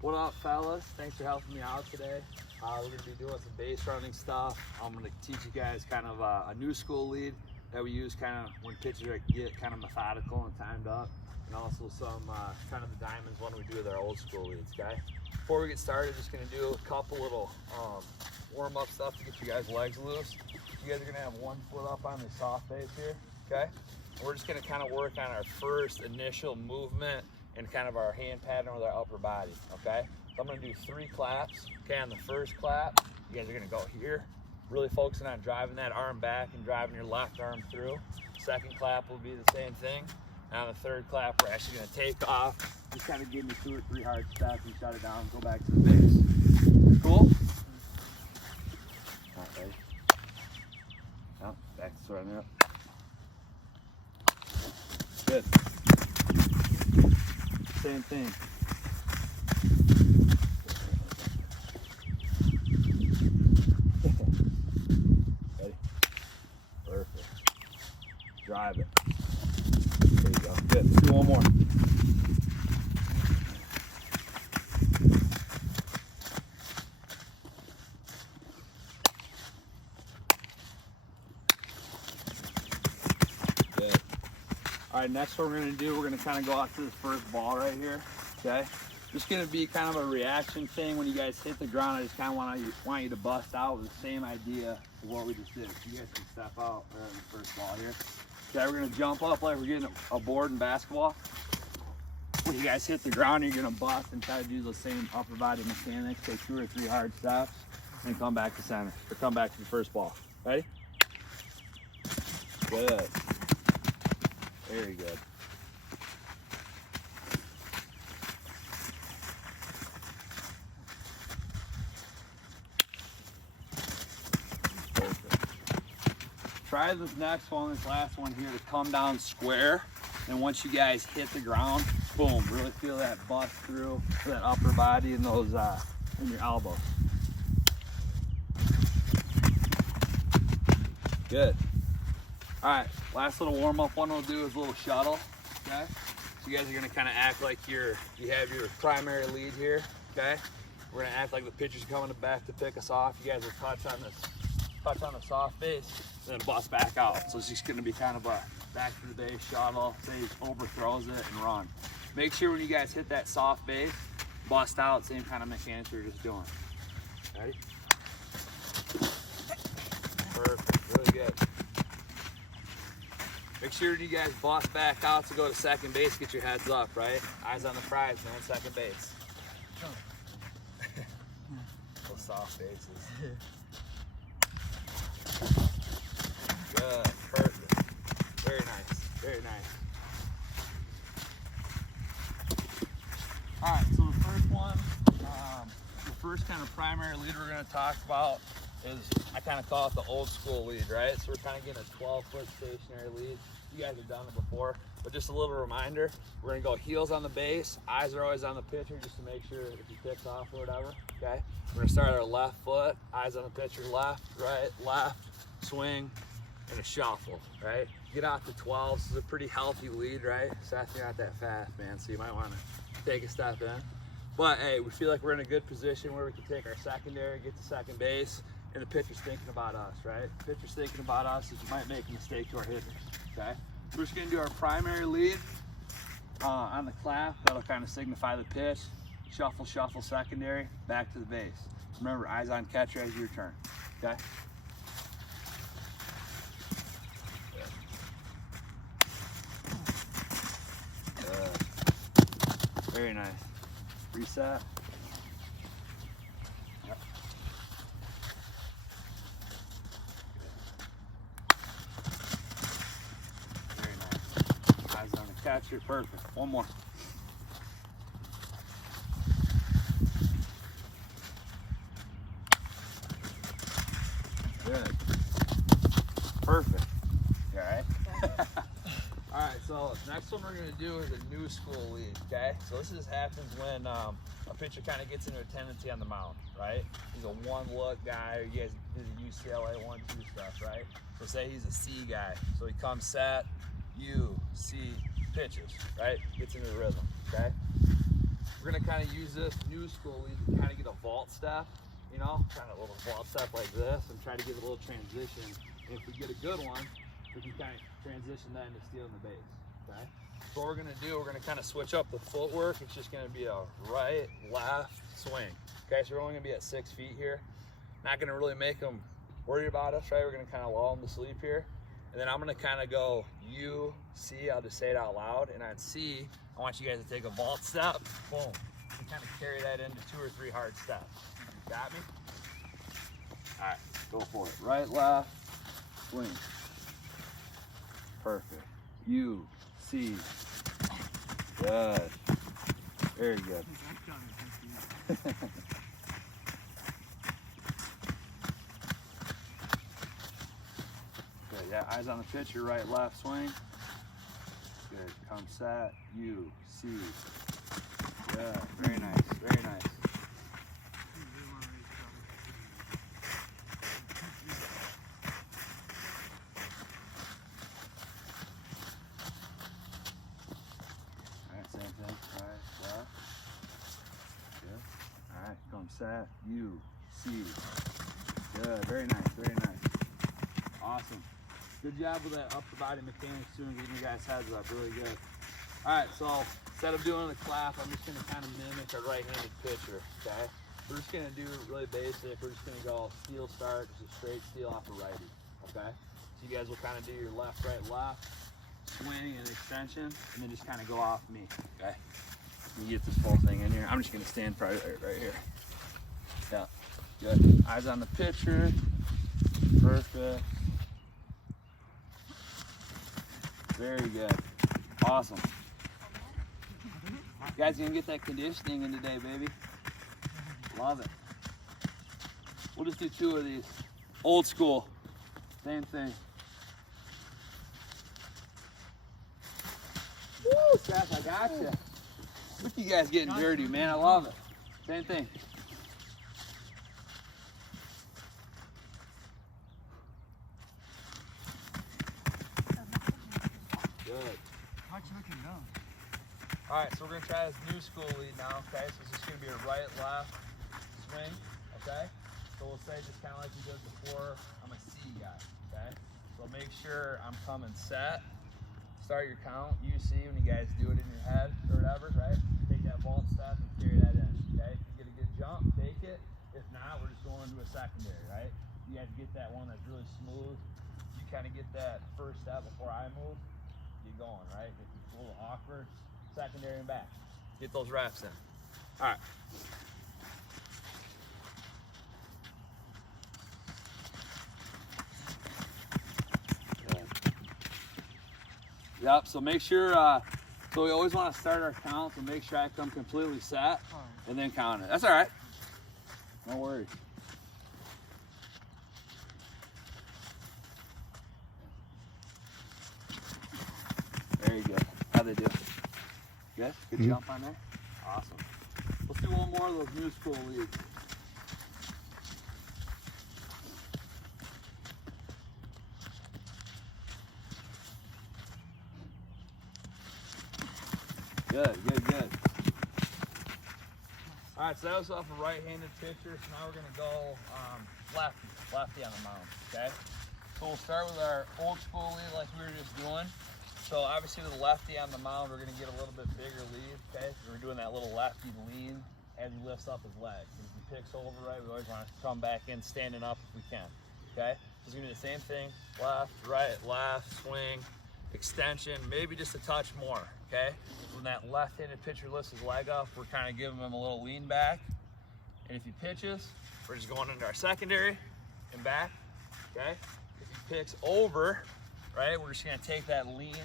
What up, fellas? Thanks for helping me out today. We're going to be doing some base running stuff. I'm going to teach you guys kind of a new school lead that we use kind of when pitches get kind of methodical and timed up, and also some kind of the diamonds one we do with our old school leads, okay? Before we get started, just going to do a couple little warm-up stuff to get you guys' legs loose. You guys are going to have one foot up on the soft base here, okay? And we're just going to kind of work on our first initial movement and kind of our hand pattern with our upper body, okay? So I'm gonna do 3 claps. Okay, on the first clap, you guys are gonna go here, really focusing on driving that arm back and driving your left arm through. Second clap will be the same thing. And on the third clap, we're actually gonna take off, just kind of give me 2 or 3 hard steps and shut it down and go back to the base. Cool? All right, ready? Yep, back to throwing it up. Good. Same thing. Ready? Perfect. Drive it. There you go. Good. Do one more. Good. All right, next what we're gonna do, we're gonna kind of go out to this first ball right here, okay? Just gonna be kind of a reaction thing. When you guys hit the ground, I just kind of want you to bust out with the same idea of what we just did. So you guys can step out right on the first ball here. Okay, we're gonna jump up like we're getting a board in basketball. When you guys hit the ground, you're gonna bust and try to do the same upper body mechanics. Take 2 or 3 hard steps and come back to center, or come back to the first ball. Ready? Good. Very good. Perfect. Try this next one, this last one here, to come down square. And once you guys hit the ground, boom, really feel that bust through that upper body and those in your elbows. Good. All right, last little warm-up one we'll do is a little shuttle, okay? So you guys are gonna kind of act like you have your primary lead here, okay? We're gonna act like the pitcher's coming back to pick us off. You guys will touch on the soft base, and then bust back out. So it's just gonna be kind of a back to the base shuttle, say he overthrows it and run. Make sure when you guys hit that soft base, bust out, same kind of mechanics we were just doing. Ready? Perfect, really good. Make sure you guys bust back out to go to second base, get your heads up, right? Eyes on the prize, man, second base. Those soft bases. Good, perfect. Very nice, very nice. All right, so the first one, the first kind of primary lead we're gonna talk about is, I kind of call it the old school lead, right? So we're kind of getting a 12-foot stationary lead. You guys have done it before, but just a little reminder, we're gonna go heels on the base, eyes are always on the pitcher just to make sure if he picks off or whatever, okay? We're gonna start our left foot, eyes on the pitcher, left, right, left, swing, and a shuffle, right? Get out to 12, this is a pretty healthy lead, right? Seth, you're not that fast, man, so you might wanna take a step in. But hey, we feel like we're in a good position where we can take our secondary, get to second base, and the pitcher's thinking about us, right? The pitcher's thinking about us is you might make a mistake to our hitters, okay? We're just gonna do our primary lead on the clap. That'll kind of signify the pitch. Shuffle, shuffle, secondary, back to the base. Remember, eyes on catcher as your turn, okay? Good. Very nice. Reset. Yep. Very nice. Eyes on the catcher, perfect. One more. Good. Perfect. All right. All right, so next one we're gonna do is a new school lead, okay? So this just happens when a pitcher kind of gets into a tendency on the mound, right? He's a one-look guy. You guys did the UCLA 1-2 stuff, right? So say he's a C guy. So he comes set, U, C, pitches, right? Gets into the rhythm, okay? We're We're gonna kind of use this new school lead to kind of get a vault step, you know, kind of a little vault step like this and try to give it a little transition. And if we get a good one, we can kind of transition that into stealing the base, okay? So what we're gonna do, we're gonna kind of switch up the footwork. It's just gonna be a right, left swing. Okay, so we're only gonna be at 6 feet here. Not gonna really make them worry about us, right? We're gonna kind of lull them to sleep here. And then I'm gonna kind of go U, C, I'll just say it out loud. And on C, I want you guys to take a vault step, boom. And kind of carry that into 2 or 3 hard steps. Got me? All right, go for it. Right, left, swing. Perfect. U, C. Good. Very good. Good. Yeah, eyes on the pitcher, right, left, swing. Good. Come set. U, C. Good. Very nice. Very nice. Set, U, C. Good, very nice, very nice. Awesome. Good job with that upper body mechanics too and getting you guys' heads up, really good. All right, so instead of doing the clap, I'm just gonna kind of mimic a right-handed pitcher, okay? We're just gonna do really basic. We're just gonna go steal start, just a straight steal off a righty, okay? So you guys will kind of do your left, right, left, swing and extension, and then just kind of go off me, okay? Let me get this whole thing in here. I'm just gonna stand right here. Yeah, good. Eyes on the pitcher. Perfect. Very good. Awesome. You guys gonna get that conditioning in today, baby. Love it. We'll just do 2 of these. Old school. Same thing. Woo, Seth, I got you. Look at you guys getting dirty, man. I love it. Same thing. Good. All right, so we're gonna try this new school lead now, okay? So this is gonna be a right, left swing, okay? So we'll say just kind of like we did before, I'm a C guy, okay? So make sure I'm coming set. Start your count, you see when you guys do it in your head or whatever, right? Take that vault step and carry that in, okay? If you get a good jump, take it. If not, we're just going to a secondary, right? You have to get that one that's really smooth. You kind of get that first step before I move. Get going, right? If it's a little awkward, secondary and back. Get those reps in. All right. Yep, so make sure, so we always want to start our count, so make sure I come completely set and then count it. That's all right. No worries. Very good. How'd they do? Good? Good jump on there? Awesome. Let's do one more of those new school leads. Good, good, good. All right, so that was off a right-handed pitcher, so now we're gonna go lefty on the mound, okay? So we'll start with our old school lead like we were just doing. So obviously with the lefty on the mound, we're gonna get a little bit bigger lead, okay? So we're doing that little lefty lean as he lifts up his leg. And if he picks over right, we always wanna come back in standing up if we can, okay? So it's gonna be the same thing, left, right, left, swing, extension, maybe just a touch more, okay? When that left-handed pitcher lifts his leg up, we're kind of giving him a little lean back. And if he pitches, we're just going into our secondary and back, okay? If he picks over, right, we're just gonna take that lean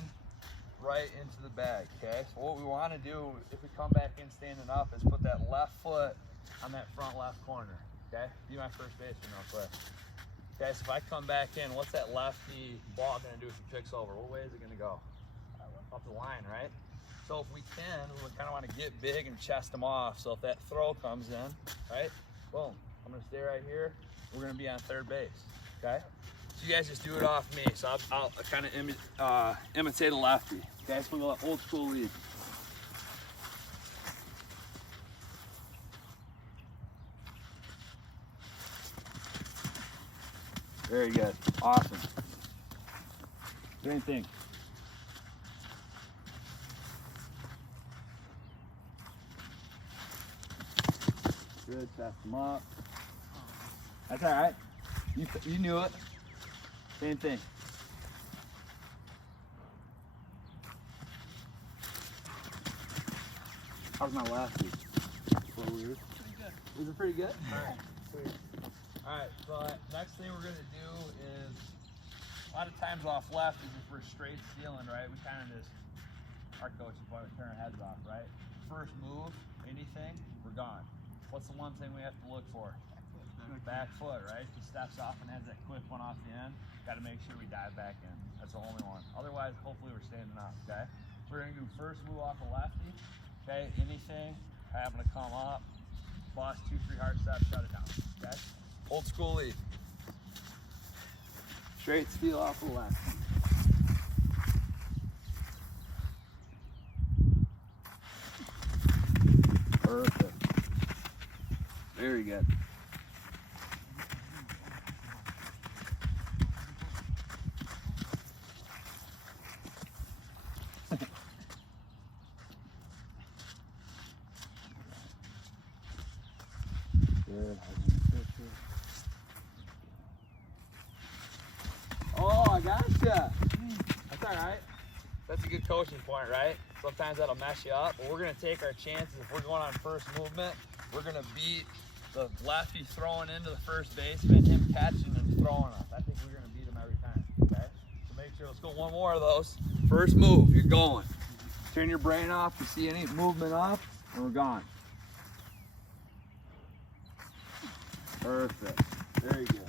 right into the bag, okay? So what we wanna do, if we come back in standing up, is put that left foot on that front left corner, okay? Be my first baseman real quick. Okay, so if I come back in, what's that lefty ball gonna do if he picks over? What way is it gonna go? Up the line, right? So if we can, we kind of want to get big and chest him off. So if that throw comes in, right, boom, I'm gonna stay right here. We're gonna be on third base, okay? So you guys just do it off me. So I'll kind of imitate a lefty. Okay, so we'll go old school lead. Very good. Awesome. Same thing. Good. Test them up. That's all right. You knew it. Same thing. How's my last week? Pretty good. Was it pretty good? All right. Sweet. All right. So next thing we're gonna do is a lot of times off left is if we're straight stealing, right? We kind of just our coach is want to turn our heads off, right? First move, anything, we're gone. What's the one thing we have to look for? Back foot, right? He steps off and has that quick one off the end. Got to make sure we dive back in. That's the only one. Otherwise, hopefully we're standing up, okay? So we're gonna do first move off a lefty, okay? Anything, happen to come up, boss 2-3 hard steps, shut it down, okay? Old school lead. Straight steal off the left. Perfect. Very good. Good. Oh, I gotcha. That's all right. That's a good coaching point, right? Sometimes that'll mess you up, but we're going to take our chances. If we're going on first movement, we're going to beat the lefty throwing into the first baseman, him catching and throwing us. I think we're going to beat him every time, okay? So make sure, let's go one more of those. First move, you're going. Turn your brain off to see any movement up, and we're gone. Perfect. Very good.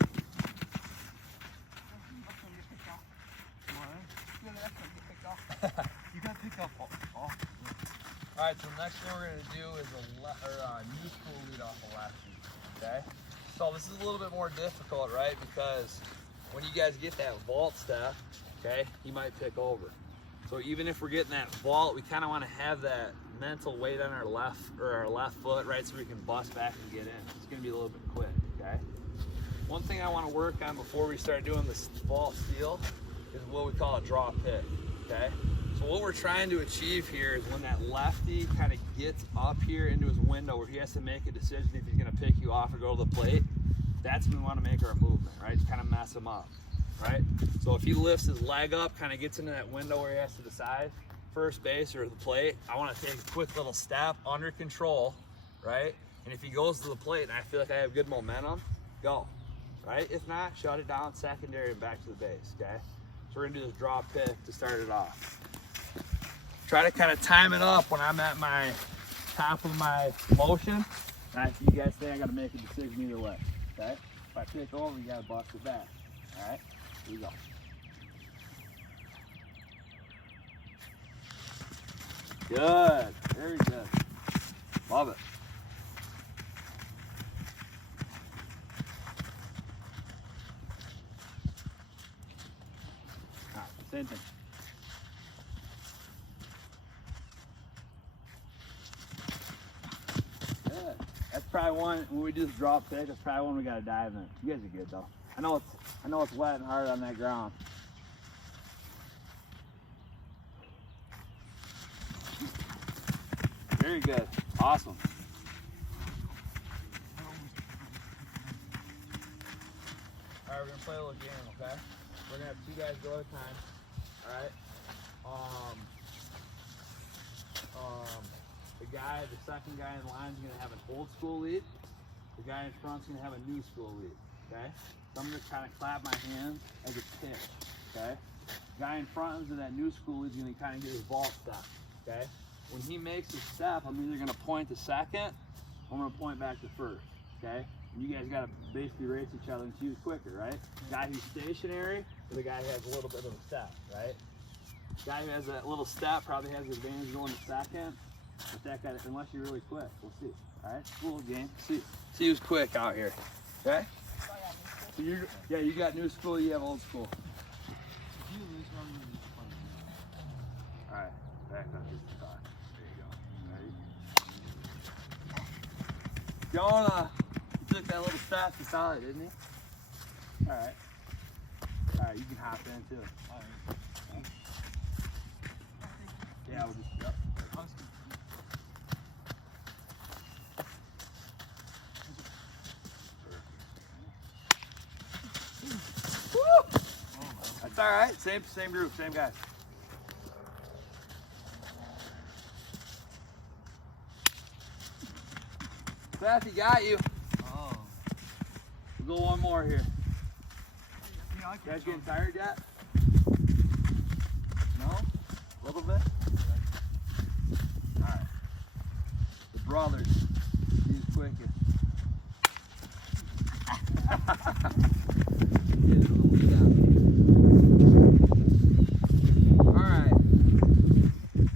You got to pick up off. All right, so the next thing we're going to do is a new school lead off the lefty, okay? So this is a little bit more difficult, right? Because when you guys get that vault step, okay, he might pick over. So even if we're getting that vault, we kind of want to have that mental weight on our left foot, right? So we can bust back and get in. It's going to be a little bit quick, okay? One thing I want to work on before we start doing this vault steal is what we call a draw pick, okay? So what we're trying to achieve here is when that lefty kind of gets up here into his window where he has to make a decision if he's going to pick you off or go to the plate, that's when we want to make our movement, right? To kind of mess him up, right? So if he lifts his leg up, kind of gets into that window where he has to decide first base or the plate, I want to take a quick little step under control, right? And if he goes to the plate and I feel like I have good momentum, go, right? If not, shut it down secondary and back to the base, okay? So we're gonna do this draw pick to start it off. Try to kind of time it up when I'm at my top of my motion. And you guys say I gotta make a decision either way, okay? If I pick over, you gotta bust it back, all right? Here we go. Good, very good. Love it. All right, same thing. Good. That's probably one, when we do this drop pick, that's probably one we gotta dive in. You guys are good though. I know it's wet and hard on that ground. Very good. Awesome. All right, we're gonna play a little game, okay? We're gonna have 2 guys go at a time. All right. The second guy in line is gonna have an old school lead. The guy in front's gonna have a new school lead. Okay. So I'm gonna kind of clap my hands as a pitch. Okay. The guy in front is in that new school lead is gonna kind of get his vault step. Okay. When he makes his step, I'm either gonna point to second, or I'm gonna point back to first. Okay. And you guys gotta basically race each other and choose quicker, right? The guy who's stationary, or the guy who has a little bit of a step, right? The guy who has that little step probably has the advantage going to second. But that guy, unless you're really quick, we'll see. All right, cool game. See who's quick out here. Okay. So you got new school, you have old school. All right, back on his car. There you go. Jonah, he took that little step to solid, didn't he? All right. Alright, you can hop in too. Alright. Yeah, we'll just, yep. That's alright. Same group, same guys. Seth, he got you. Oh. We'll go one more here. Yeah, You guys getting tired yet? No? A little bit? Alright. The brothers. He's quickest. Alright.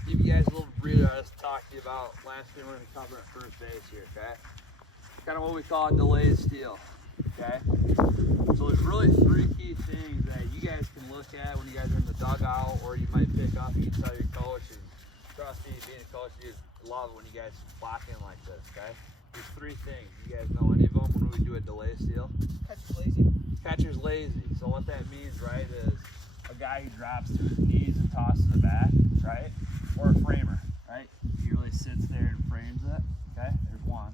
Give you guys a little breather. I'll just talk to you about last thing we're going to cover at first base here, okay? Kind of what we call delayed steal, okay? So there's really three key things that you guys can look at when you guys are in the dugout, or you might pick up and you can tell your coach, and trust me, being a coach, you love it when you guys lock in like this, okay? There's three things. You guys know any of them when we do a delay steal? Catcher's lazy. Catcher's lazy. So what that means, right, is a guy who drops to his knees and tosses it back, right? Or a framer, right? He really sits there and frames it, okay? There's one.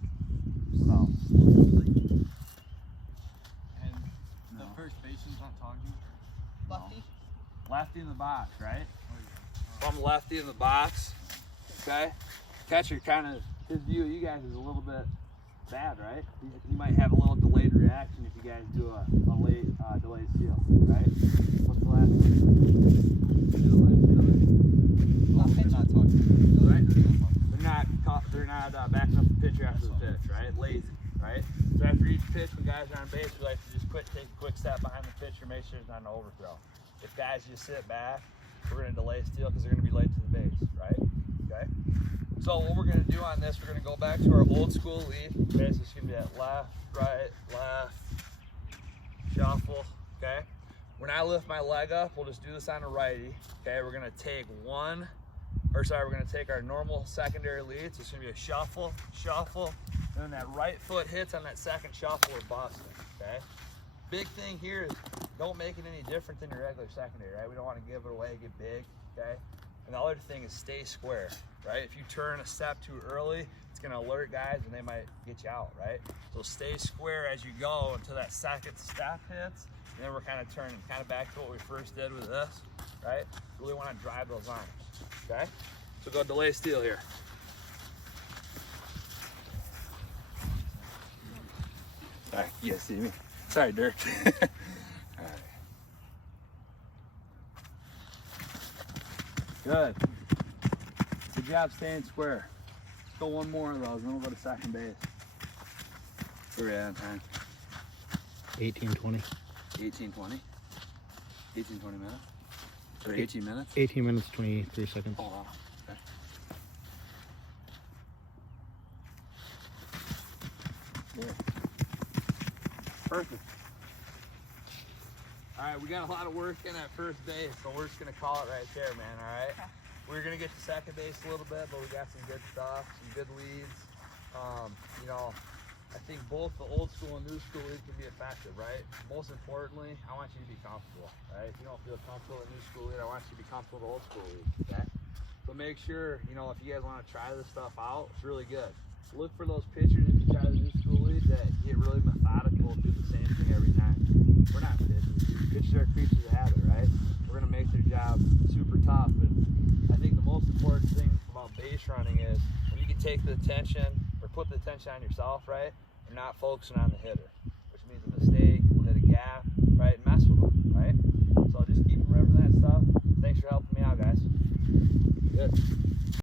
What else? And the first baseman's not talking? Lefty. Lefty in the box, right? Oh, yeah. So I'm lefty in the box, okay? Catcher kind of, his view of you guys is a little bit bad, right? You might have a little delayed reaction if you guys do a late delayed steal, right? What's the last one? Left Not talking. Right? They're not backing up the pitcher after the pitch, right? Lazy, right? So after each pitch, when guys are on base, we like to just take a quick step behind the pitcher, make sure it's not an overthrow. If guys just sit back, we're going to delay steal because they're going to be late to the base, right? Okay? So what we're going to do on this, we're going to go back to our old school lead. Okay, so it's going to be that left, right, left, shuffle, okay? When I lift my leg up, we'll just do this on a righty, okay? We're going to take we're going to take our normal secondary lead, so it's going to be a shuffle, shuffle, and then that right foot hits on that second shuffle, we're busting, okay? Big thing here is don't make it any different than your regular secondary, right? We don't want to give it away, get big, okay? And the other thing is stay square, right? If you turn a step too early, it's going to alert guys and they might get you out, right? So stay square as you go until that second step hits, and then we're kind of turning, kind of back to what we first did with this, right? Really want to drive those arms, okay? So go delay steal here. Sorry, you guys see me? Sorry, Dirk. All right. Good. Good job staying square. Let's go one more of those, and then we'll go to second base. Where are we at on time? 18:20. 18:20? 18-20 minutes? Or 18 minutes? 18 minutes, 23 seconds. Oh, wow. Okay. Yeah. Perfect. All right, we got a lot of work in at first base, so we're just going to call it right there, man, all right? Okay. We're going to get to second base a little bit, but we got some good stuff, some good leads. You know, I think both the old school and new school leads can be effective, right? Most importantly, I want you to be comfortable, right? If you don't feel comfortable in the new school lead, I want you to be comfortable in the old school lead, okay? So make sure, you know, if you guys want to try this stuff out, it's really good. Look for those pitchers if you try the new school lead that get really methodical, do the same thing every time. We're not pitchers. Pitchers are creatures of habit, right? We're going to make their job super tough. And I think the most important thing about base running is when you can take the attention or put the attention on yourself, right? You're not focusing on the hitter, which means a mistake will hit a gap,